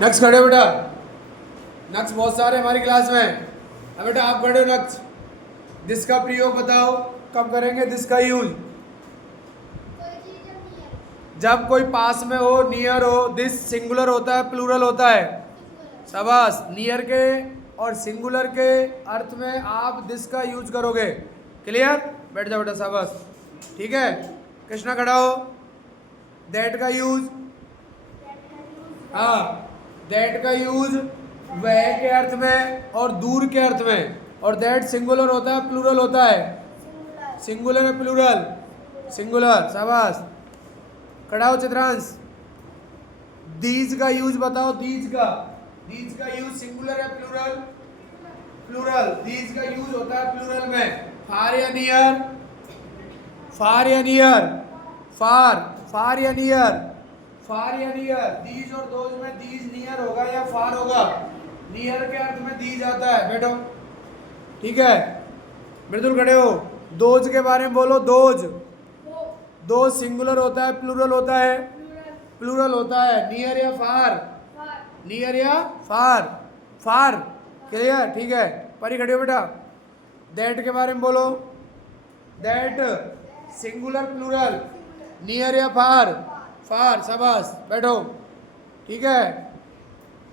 Next खड़े हो बेटा। नेक्स्ट बहुत सारे हमारी क्लास में। अब बेटा आप खड़े हो। नेक्स्ट दिस का प्रयोग बताओ, कब करेंगे दिस का यूज? जब कोई पास में हो, नियर हो। दिस सिंगुलर होता है प्लूरल होता है? शाबाश। नियर के और सिंगुलर के अर्थ में आप दिस का यूज करोगे। क्लियर? बैठ जाओ बेटा, शाबाश। ठीक है, कृष्णा खड़ा हो। दैट का यूज, हाँ, दैट का यूज वह के अर्थ में और दूर के अर्थ में। और दैट सिंगुलर होता है प्लूरल होता है? सिंगुलर है प्लूरल? सिंगुलर, शाबाश। खड़ा हो चित्रांश। दीज का यूज बताओ। दीज का यूज सिंगुलर है प्लूरल? प्लूरल। दीज का यूज होता है प्लूरल में। फार या नियर? फार या नियर? फार या नियर? फार या नियर? दीज और दोज में दीज नियर होगा या फार होगा? नियर के अर्थ में दीज आता है। बैठो, ठीक है, बिल्कुल खड़े हो। दोज के बारे में बोलो। दोज सिंगुलर होता है प्लूरल होता है? प्लूरल होता है। नियर या फार? नियर या फार? फार। क्लियर? ठीक है, परी खड़े हो बेटा। दैट के बारे में बोलो। That singular plural? नियर या फार? फार, शाबाश। बैठो, ठीक है।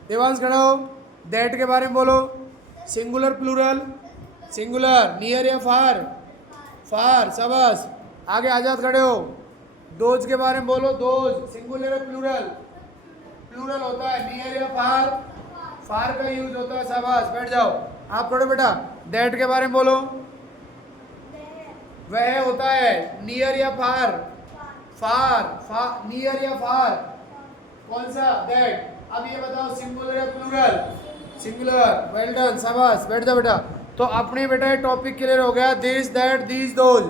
देवांश खड़ा हो। दैट के बारे में बोलो। Singular plural? सिंगुलर। नियर या फार? फार, शाबाश। आगे आजाद खड़े हो। दोज के बारे में बोलो। दोज सिंगुलर या प्लूरल? प्लूरल होता है। नियर या फार? फार का यूज होता है, शाबाश। बैठ जाओ। आप खड़े बेटा। दैट के बारे में बोलो। वह होता है नियर या फार? फार। नियर या फार? कौन सा? दैट। अब ये बताओ सिंगुलर या प्लूरल? सिंगुलर। वेल डन, शाबाश। बैठ जाओ बेटा। तो अपने बेटा ये टॉपिक क्लियर हो गया। This that these those.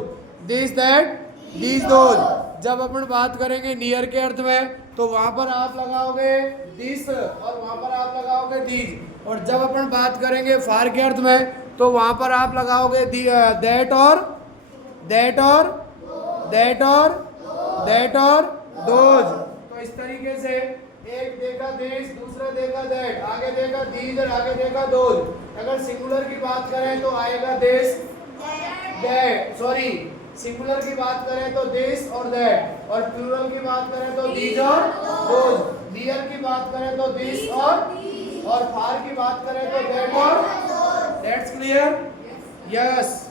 This that these those. जब अपन बात करेंगे नियर के अर्थ में तो वहां पर आप लगाओगे दिस और वहां पर आप लगाओगे दीज। और जब अपन बात करेंगे फार के अर्थ में तो वहां पर आप लगाओगे दैट और दैट और दैट और दैट और दोज। तो इस तरीके से एक देखा दिस, दूसरा देखा दैट, आगे देखा दीज और आगे देखा दोज। अगर सिंगुलर की बात करें तो आएगा दिस दैट, सॉरी, सिंगुलर की बात करें तो दिस और दैट, और प्लूरल की बात करें तो दीज और दोज। नियर की बात करें तो दिस और फार की बात करें तो दैट और। That's clear? यस।